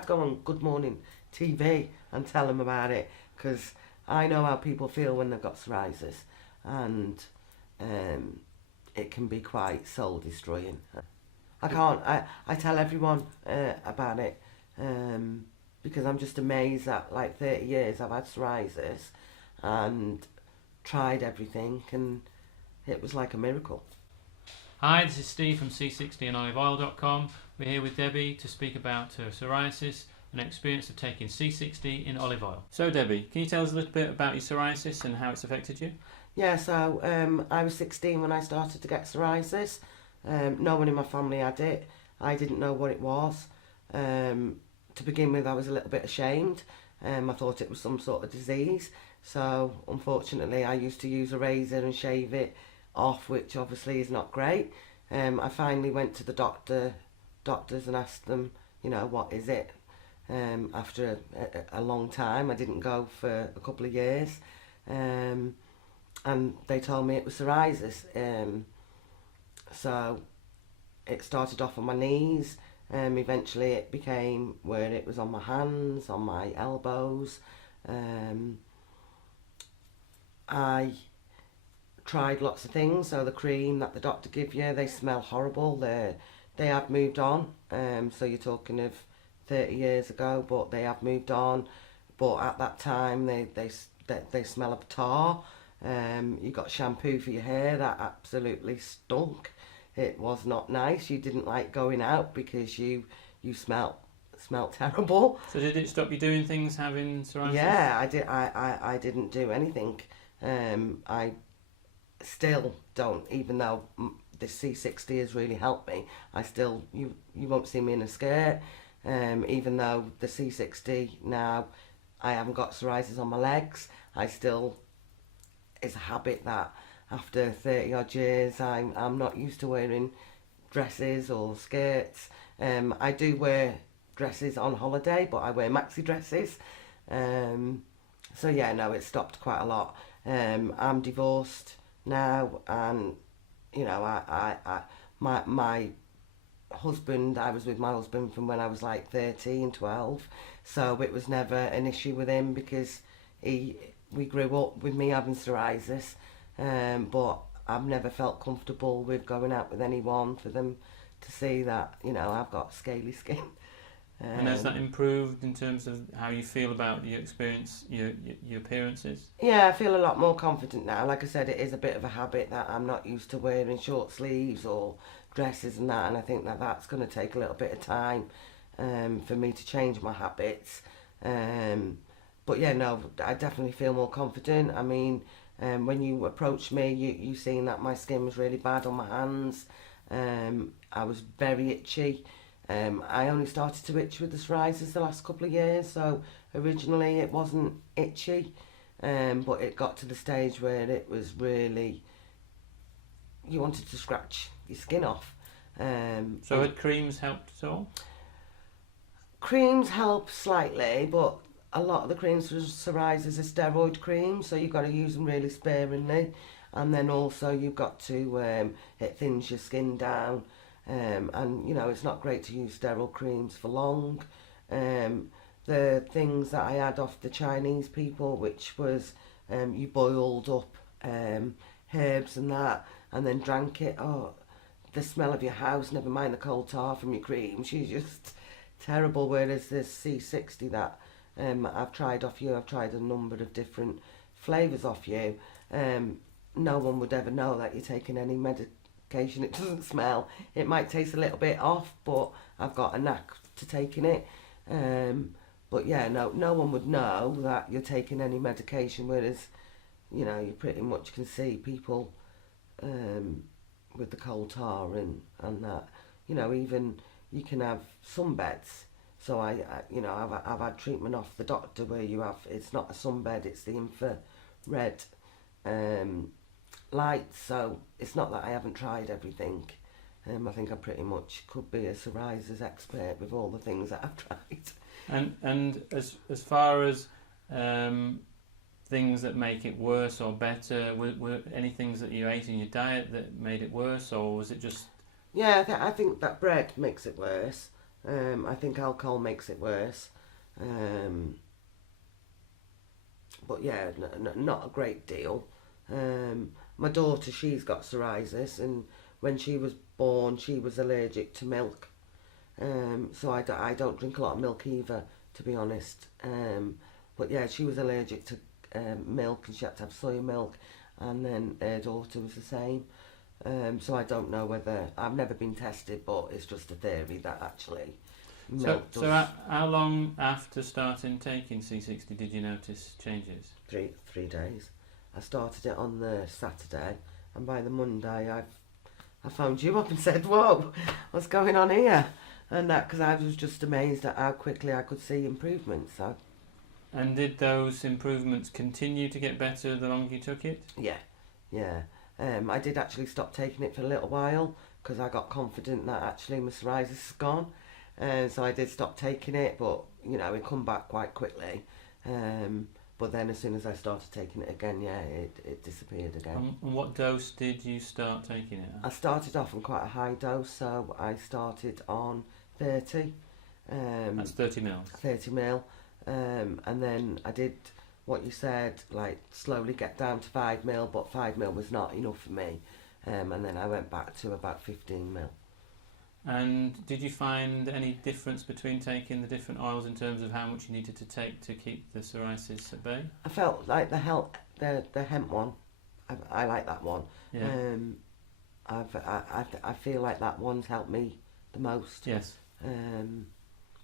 I'd go on Good Morning TV and tell them about it, because I know how people feel when they've got psoriasis, and it can be quite soul destroying. I tell everyone about it, because I'm just amazed that, like, 30 years I've had psoriasis and tried everything, and it was like a miracle. Hi, this is Steve from C60 and oliveoil.com. We're here with Debbie to speak about her psoriasis and experience of taking C60 in olive oil. So Debbie, can you tell us a little bit about your psoriasis and how it's affected you? Yeah, so I was 16 when I started to get psoriasis. No one in my family had it. I didn't know what it was. To begin with, I was a little bit ashamed. I thought it was some sort of disease. So unfortunately, I used to use a razor and shave it off, which obviously is not great. I finally went to the doctors and asked them, what is it? After a long time, I didn't go for a couple of years, and they told me it was psoriasis. So it started off on my knees, eventually it became where it was on my hands, on my elbows. I tried lots of things. So the cream that the doctor give you, they smell horrible. They have moved on. So you're talking of 30 years ago, but they have moved on. But at that time, they smell of tar. You got shampoo for your hair that absolutely stunk. It was not nice. You didn't like going out because you smelt terrible. So did it stop you doing things having psoriasis? Yeah, I did. I didn't do anything. I still don't, even though the C60 has really helped me. I still, you won't see me in a skirt. Even though the C60 now, I haven't got psoriasis on my legs. It's a habit that after 30 odd years, I'm not used to wearing dresses or skirts. I do wear dresses on holiday, but I wear maxi dresses. So yeah, no, it stopped quite a lot. I'm divorced now, and my husband, I was with my husband from when I was like 13, 12, so it was never an issue with him, because we grew up with me having psoriasis, but I've never felt comfortable with going out with anyone for them to see that, I've got scaly skin. And has that improved in terms of how you feel about your experience, your appearances? Yeah, I feel a lot more confident now. Like I said, it is a bit of a habit that I'm not used to wearing short sleeves or dresses and that, and I think that that's going to take a little bit of time for me to change my habits. But yeah, no, I definitely feel more confident. I mean, when you approached me, you seen that my skin was really bad on my hands. I was very itchy. I only started to itch with the psoriasis the last couple of years, so originally it wasn't itchy, but it got to the stage where it was really, you wanted to scratch your skin off. So had creams helped at all? Creams help slightly, but a lot of the creams for psoriasis are steroid creams, so you've got to use them really sparingly, and then also you've got to, it thins your skin down. And it's not great to use sterile creams for long. The things that I had off the Chinese people, which was you boiled up herbs and that, and then drank it. Oh, the smell of your house, never mind the coal tar from your cream, she's just terrible. Whereas this C60 that I've tried off you, I've tried a number of different flavours off you. No one would ever know that you're taking any medication. It doesn't smell. It might taste a little bit off, but I've got a knack to taking it. But yeah, no one would know that you're taking any medication, whereas, you pretty much can see people with the coal tar and that. Even you can have sunbeds. So I've had treatment off the doctor where it's not a sunbed, it's the infrared light, so it's not that I haven't tried everything. I think I pretty much could be a psoriasis expert with all the things that I've tried. And as far as things that make it worse or better, were any things that you ate in your diet that made it worse, or was it just... Yeah, I think that bread makes it worse. I think alcohol makes it worse. But yeah, not a great deal. My daughter, she's got psoriasis, and when she was born, she was allergic to milk. So I don't drink a lot of milk either, to be honest. But yeah, she was allergic to milk, and she had to have soy milk, and then her daughter was the same. So I don't know whether, I've never been tested, but it's just a theory that actually milk does. So how long after starting taking C60 did you notice changes? Three days. I started it on the Saturday, and by the Monday I phoned you up and said, "Whoa, what's going on here?" And that because I was just amazed at how quickly I could see improvements. So. And did those improvements continue to get better the longer you took it? Yeah. I did actually stop taking it for a little while because I got confident that actually my psoriasis is gone. So I did stop taking it, but you know, it come back quite quickly. But then as soon as I started taking it again, yeah, it disappeared again. And what dose did you start taking it at? I started off on quite a high dose, so I started on 30. That's 30 mils. 30 mil. And then I did what you said, like slowly get down to 5 mil, but 5 mil was not enough for me. And then I went back to about 15 mil. And did you find any difference between taking the different oils in terms of how much you needed to take to keep the psoriasis at bay? I felt like the hemp one. I like that one. Yeah. I feel like that one's helped me the most. Yes.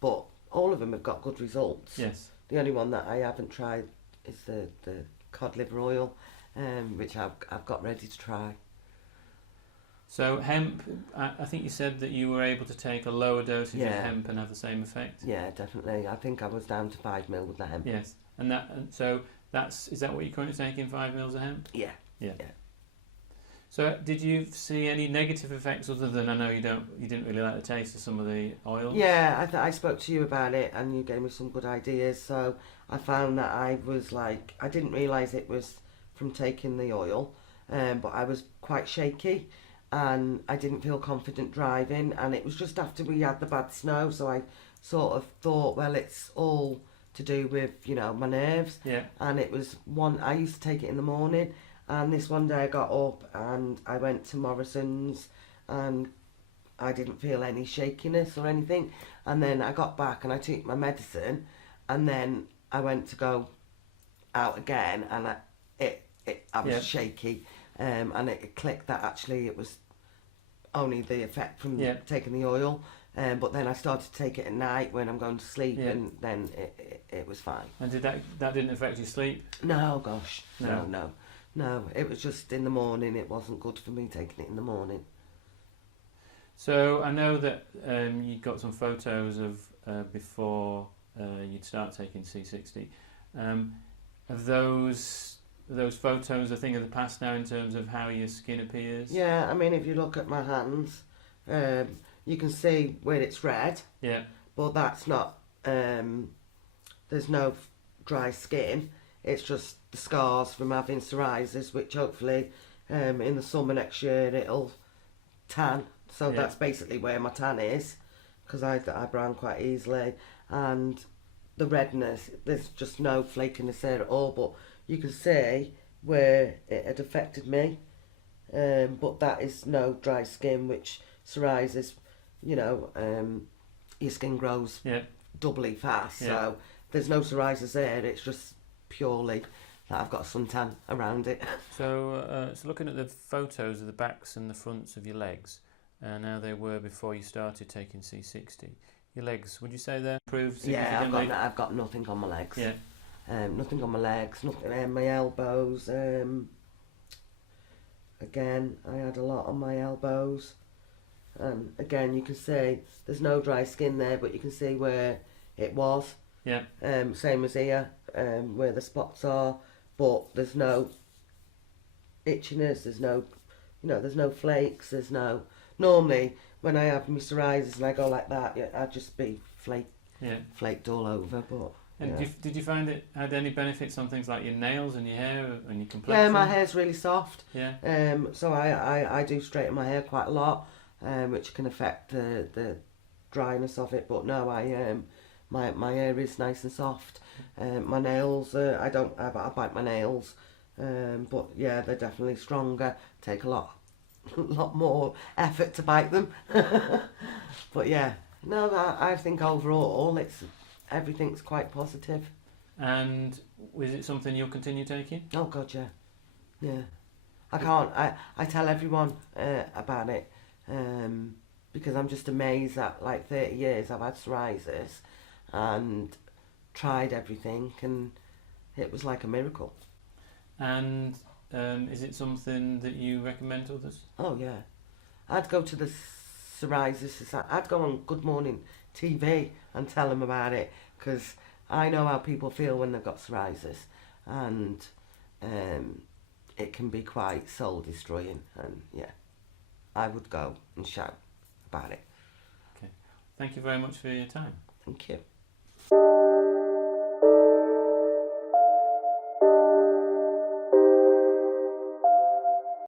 But all of them have got good results. Yes. The only one that I haven't tried is the cod liver oil, which I've got ready to try. So hemp, I think you said that you were able to take a lower dosage of hemp and have the same effect? Yeah, definitely. I think I was down to 5 mil with the hemp. Yes. And is that what you're currently taking, 5 mils of hemp? Yeah. So did you see any negative effects other than, I know you didn't really like the taste of some of the oils? Yeah, I spoke to you about it and you gave me some good ideas. So I found that I didn't realise it was from taking the oil, but I was quite shaky and I didn't feel confident driving, and it was just after we had the bad snow, so I sort of thought, well, it's all to do with, you know, my nerves. Yeah. And it was I used to take it in the morning, and this one day I got up and I went to Morrison's and I didn't feel any shakiness or anything, and then I got back and I took my medicine, and then I went to go out again and I was shaky, and it clicked that actually it was only the effect from taking the oil, but then I started to take it at night when I'm going to sleep, and then it was fine. And did that didn't affect your sleep? No, gosh, no, it was just in the morning. It wasn't good for me taking it in the morning. So I know that you got some photos of before you'd start taking C60. Are those photos a thing of the past now in terms of how your skin appears? Yeah, I mean, if you look at my hands, you can see where it's red. Yeah. But that's not. There's no dry skin. It's just the scars from having psoriasis, which hopefully in the summer next year it'll tan. So that's basically where my tan is, because I brown quite easily, and the redness, there's just no flakiness there at all, but you can see where it had affected me, but that is no dry skin, which psoriasis, you know, your skin grows doubly fast, so there's no psoriasis there, it's just purely that I've got suntan around it. So looking at the photos of the backs and the fronts of your legs, now they were before you started taking C60. Your legs, would you say they're improved significantly? Yeah, I've got nothing on my legs. Yeah. Nothing on my legs, nothing my elbows. Again, I had a lot on my elbows. Again, you can see there's no dry skin there, but you can see where it was. Yeah. Same as here, where the spots are, but there's no itchiness. There's no, there's no flakes. There's no. Normally, when I have my psoriasis and I go like that, I'd just be flaked all over. But and did you find it had any benefits on things like your nails and your hair and your complexion? Yeah, my hair's really soft. Yeah. So I do straighten my hair quite a lot, which can affect the dryness of it. But no, my hair is nice and soft. My nails, I bite my nails, but yeah, they're definitely stronger. Take a lot more effort to bite them. But yeah, no, I think overall everything's quite positive. And is it something you'll continue taking? Oh God, yeah, yeah. I can't. I tell everyone about it because I'm just amazed that like 30 years I've had psoriasis and tried everything, and it was like a miracle. And is it something that you recommend to others? Oh yeah, I'd go to the psoriasis. I'd go on Good Morning TV and tell them about it because I know how people feel when they've got psoriasis, and it can be quite soul destroying. And yeah, I would go and shout about it. Okay. Thank you very much for your time. Thank you.